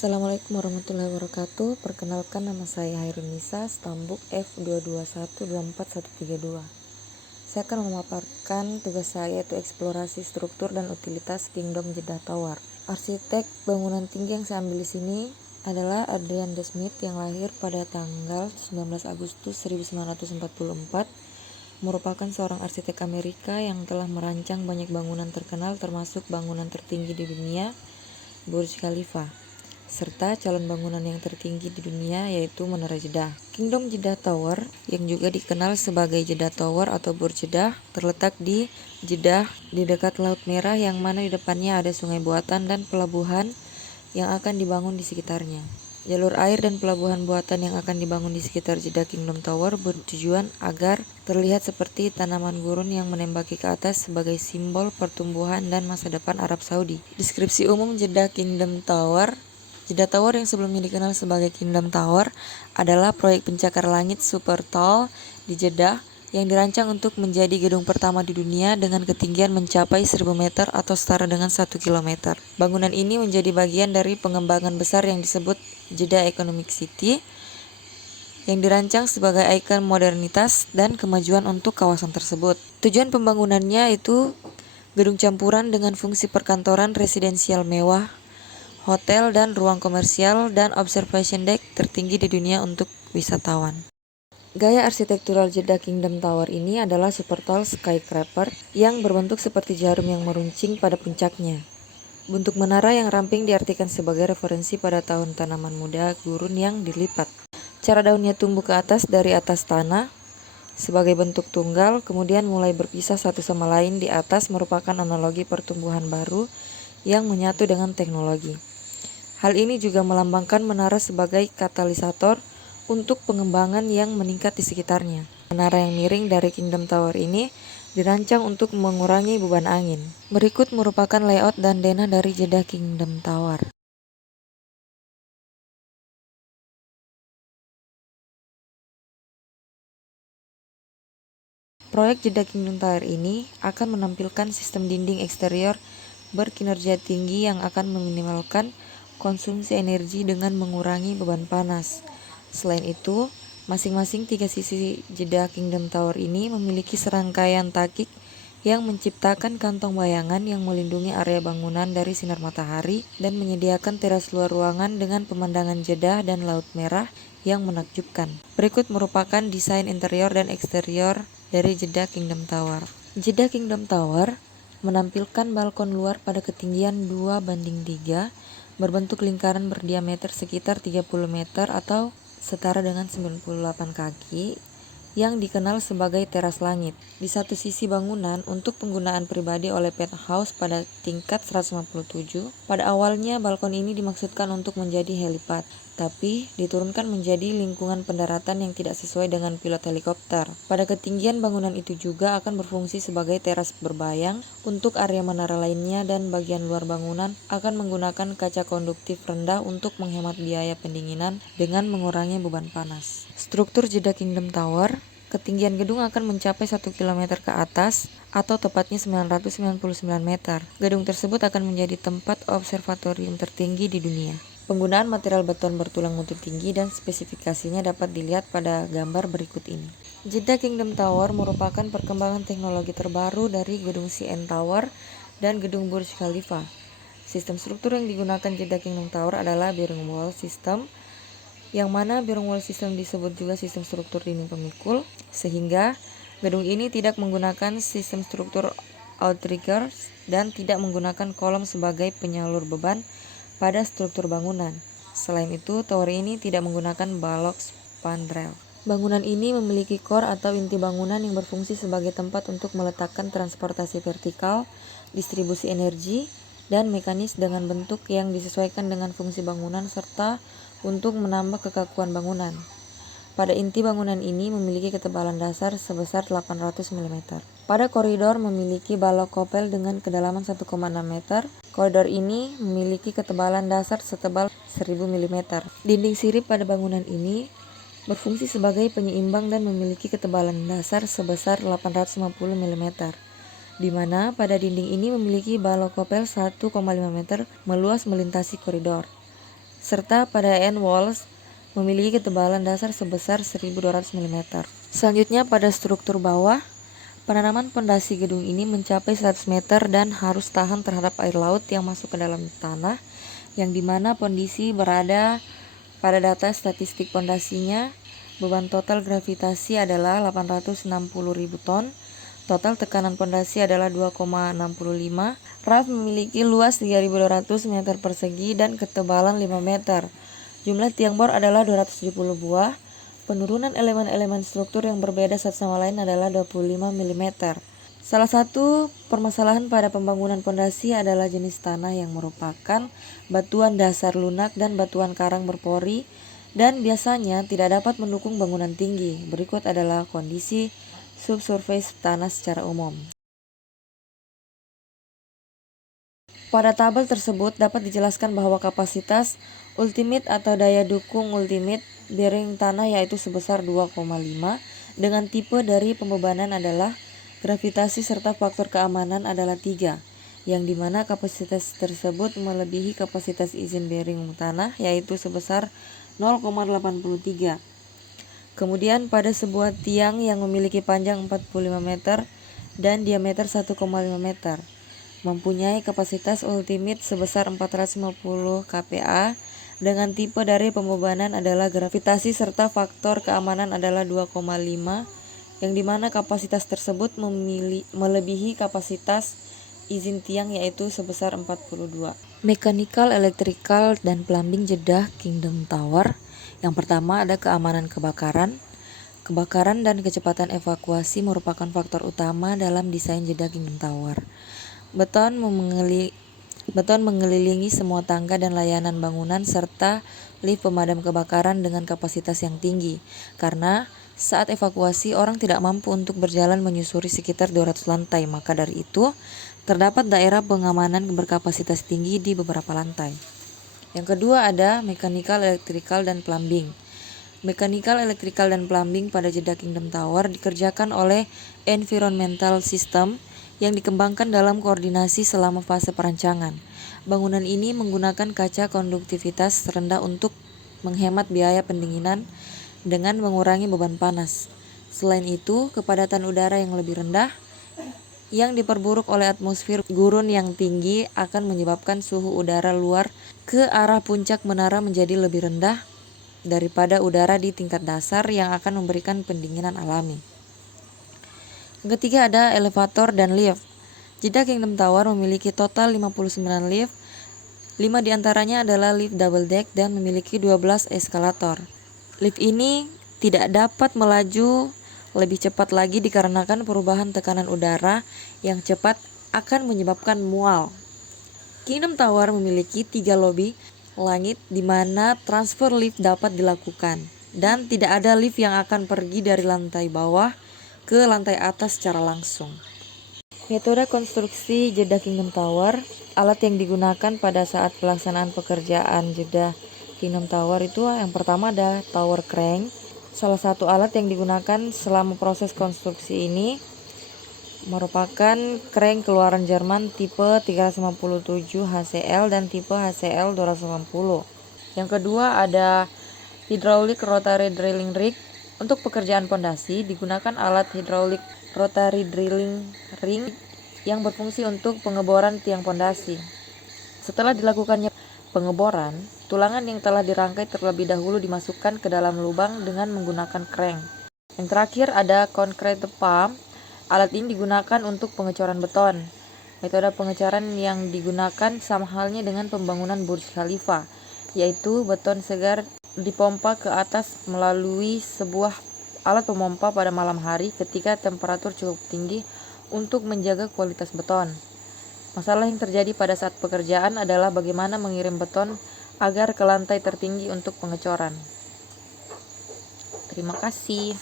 Assalamualaikum warahmatullahi wabarakatuh. Perkenalkan, nama saya Hairun Nisa, stambuk F221241132. Saya akan memaparkan tugas saya, yaitu eksplorasi struktur dan utilitas Kingdom Jeddah Tower. Arsitek bangunan tinggi yang saya ambil di sini adalah Adrian D. Smith yang lahir pada tanggal 19 Agustus 1944, merupakan seorang arsitek Amerika yang telah merancang banyak bangunan terkenal termasuk bangunan tertinggi di dunia, Burj Khalifa, serta calon bangunan yang tertinggi di dunia yaitu Menara Jeddah. Kingdom Jeddah Tower, yang juga dikenal sebagai Jeddah Tower atau Burj Jeddah, terletak di Jeddah di dekat Laut Merah, yang mana di depannya ada sungai buatan dan pelabuhan yang akan dibangun di sekitarnya. Jalur air dan pelabuhan buatan yang akan dibangun di sekitar Jeddah Kingdom Tower bertujuan agar terlihat seperti tanaman gurun yang menembaki ke atas sebagai simbol pertumbuhan dan masa depan Arab Saudi. Deskripsi umum Jeddah Kingdom Tower. Jeddah Tower, yang sebelumnya dikenal sebagai Kingdom Tower, adalah proyek pencakar langit super tall di Jeddah yang dirancang untuk menjadi gedung pertama di dunia dengan ketinggian mencapai 1000 meter atau setara dengan 1 km. Bangunan ini menjadi bagian dari pengembangan besar yang disebut Jeddah Economic City, yang dirancang sebagai ikon modernitas dan kemajuan untuk kawasan tersebut. Tujuan pembangunannya itu gedung campuran dengan fungsi perkantoran, residensial mewah, hotel dan ruang komersial, dan observation deck tertinggi di dunia untuk wisatawan. Gaya arsitektural Jeddah Kingdom Tower ini adalah super tall skyscraper yang berbentuk seperti jarum yang meruncing pada puncaknya. Bentuk menara yang ramping diartikan sebagai referensi pada tahun tanaman muda gurun yang dilipat. Cara daunnya tumbuh ke atas dari atas tanah sebagai bentuk tunggal, kemudian mulai berpisah satu sama lain di atas, merupakan analogi pertumbuhan baru yang menyatu dengan teknologi. Hal ini juga melambangkan menara sebagai katalisator untuk pengembangan yang meningkat di sekitarnya. Menara yang miring dari Kingdom Tower ini dirancang untuk mengurangi beban angin. Berikut merupakan layout dan denah dari Jeddah Kingdom Tower. Proyek Jeddah Kingdom Tower ini akan menampilkan sistem dinding eksterior berkinerja tinggi yang akan meminimalkan konsumsi energi dengan mengurangi beban panas. Selain itu, masing-masing 3 sisi Jeddah Kingdom Tower ini memiliki serangkaian takik yang menciptakan kantong bayangan yang melindungi area bangunan dari sinar matahari dan menyediakan teras luar ruangan dengan pemandangan Jeddah dan Laut Merah yang menakjubkan. Berikut merupakan desain interior dan eksterior dari Jeddah Kingdom Tower. Jeddah Kingdom Tower menampilkan balkon luar pada ketinggian 2:3 berbentuk lingkaran berdiameter sekitar 30 meter atau setara dengan 98 kaki, yang dikenal sebagai teras langit. Di satu sisi bangunan untuk penggunaan pribadi oleh penthouse pada tingkat 157. Pada awalnya balkon ini dimaksudkan untuk menjadi helipad, tapi diturunkan menjadi lingkungan pendaratan yang tidak sesuai dengan pilot helikopter. Pada ketinggian bangunan itu juga akan berfungsi sebagai teras berbayang untuk area menara lainnya, dan bagian luar bangunan akan menggunakan kaca konduktif rendah untuk menghemat biaya pendinginan dengan mengurangi beban panas. Struktur Jeddah Kingdom Tower. Ketinggian gedung akan mencapai 1 km ke atas atau tepatnya 999 meter. Gedung tersebut akan menjadi tempat observatorium tertinggi di dunia. Penggunaan material beton bertulang mutu tinggi dan spesifikasinya dapat dilihat pada gambar berikut ini. Jeddah Kingdom Tower merupakan perkembangan teknologi terbaru dari gedung CN Tower dan gedung Burj Khalifa. Sistem struktur yang digunakan Jeddah Kingdom Tower adalah bearing wall system, yang mana bearing wall system disebut juga sistem struktur dinding pemikul, sehingga gedung ini tidak menggunakan sistem struktur outriggers dan tidak menggunakan kolom sebagai penyalur beban pada struktur bangunan. Selain itu, tower ini tidak menggunakan balok spandrel. Bangunan ini memiliki core atau inti bangunan yang berfungsi sebagai tempat untuk meletakkan transportasi vertikal, distribusi energi, dan mekanis dengan bentuk yang disesuaikan dengan fungsi bangunan serta untuk menambah kekakuan bangunan. Pada inti bangunan ini memiliki ketebalan dasar sebesar 800 mm. Pada koridor memiliki balok kopel dengan kedalaman 1,6 meter. Koridor ini memiliki ketebalan dasar setebal 1000 mm. Dinding sirip pada bangunan ini berfungsi sebagai penyeimbang dan memiliki ketebalan dasar sebesar 850 mm, di mana pada dinding ini memiliki balok kopel 1,5 meter meluas melintasi koridor. serta pada end walls memiliki ketebalan dasar sebesar 1.200 mm. Selanjutnya pada struktur bawah, penanaman pondasi gedung ini mencapai 100 meter dan harus tahan terhadap air laut yang masuk ke dalam tanah, yang dimana kondisi berada pada data statistik pondasinya. Beban total gravitasi adalah 860.000 ton, total tekanan pondasi adalah 2,65. Raf memiliki luas 3.200 meter persegi dan ketebalan 5 meter. Jumlah tiang bor adalah 270 buah. Penurunan elemen-elemen struktur yang berbeda satu sama lain adalah 25 mm. Salah satu permasalahan pada pembangunan pondasi adalah jenis tanah yang merupakan batuan dasar lunak dan batuan karang berpori dan biasanya tidak dapat mendukung bangunan tinggi. Berikut adalah kondisi subsurface tanah secara umum. Pada tabel tersebut dapat dijelaskan bahwa kapasitas ultimate atau daya dukung ultimate bearing tanah yaitu sebesar 2,5 dengan tipe dari pembebanan adalah gravitasi serta faktor keamanan adalah 3, yang dimana kapasitas tersebut melebihi kapasitas izin bearing tanah yaitu sebesar 0,83. Kemudian pada sebuah tiang yang memiliki panjang 45 meter dan diameter 1,5 meter mempunyai kapasitas ultimate sebesar 450 kPa dengan tipe dari pembebanan adalah gravitasi serta faktor keamanan adalah 2,5, yang dimana kapasitas tersebut melebihi kapasitas izin tiang yaitu sebesar 42. Mechanical, electrical, dan plumbing Jeddah Kingdom Tower. Yang pertama ada keamanan kebakaran. Kebakaran dan kecepatan evakuasi merupakan faktor utama dalam desain Jeddah Kingdom Tower. Beton mengelilingi semua tangga dan layanan bangunan serta lift pemadam kebakaran dengan kapasitas yang tinggi, karena saat evakuasi orang tidak mampu untuk berjalan menyusuri sekitar 200 lantai, maka dari itu terdapat daerah pengamanan berkapasitas tinggi di beberapa lantai. Yang kedua ada mechanical, electrical, dan plumbing. Mechanical, electrical, dan plumbing pada Jeddah Kingdom Tower dikerjakan oleh environmental system yang dikembangkan dalam koordinasi selama fase perancangan. Bangunan ini menggunakan kaca konduktivitas rendah untuk menghemat biaya pendinginan dengan mengurangi beban panas. Selain itu, kepadatan udara yang lebih rendah yang diperburuk oleh atmosfer gurun yang tinggi akan menyebabkan suhu udara luar ke arah puncak menara menjadi lebih rendah daripada udara di tingkat dasar yang akan memberikan pendinginan alami. Yang ketiga ada elevator dan lift. Jeddah Kingdom Tower memiliki total 59 lift, 5 diantaranya adalah lift double deck dan memiliki 12 eskalator. Lift ini tidak dapat melaju lebih cepat lagi dikarenakan perubahan tekanan udara yang cepat akan menyebabkan mual. Kingdom Tower memiliki 3 lobi langit di mana transfer lift dapat dilakukan dan tidak ada lift yang akan pergi dari lantai bawah ke lantai atas secara langsung. Metode konstruksi Jeddah Kingdom Tower. Alat yang digunakan pada saat pelaksanaan pekerjaan Jeddah Kingdom Tower itu yang pertama ada tower crane. Salah satu alat yang digunakan selama proses konstruksi ini merupakan crane keluaran Jerman tipe 357 HCL dan tipe HCL 280. Yang kedua ada hydraulic rotary drilling rig. Untuk pekerjaan pondasi digunakan alat hydraulic rotary drilling ring yang berfungsi untuk pengeboran tiang pondasi. Setelah dilakukannya pengeboran, tulangan yang telah dirangkai terlebih dahulu dimasukkan ke dalam lubang dengan menggunakan crank. Yang terakhir ada concrete pump. Alat ini digunakan untuk pengecoran beton. Metode pengecoran yang digunakan sama halnya dengan pembangunan Burj Khalifa, yaitu beton segar dipompa ke atas melalui sebuah alat pemompa pada malam hari ketika temperatur cukup tinggi untuk menjaga kualitas beton. Masalah yang terjadi pada saat pekerjaan adalah bagaimana mengirim beton agar ke lantai tertinggi untuk pengecoran. Terima kasih.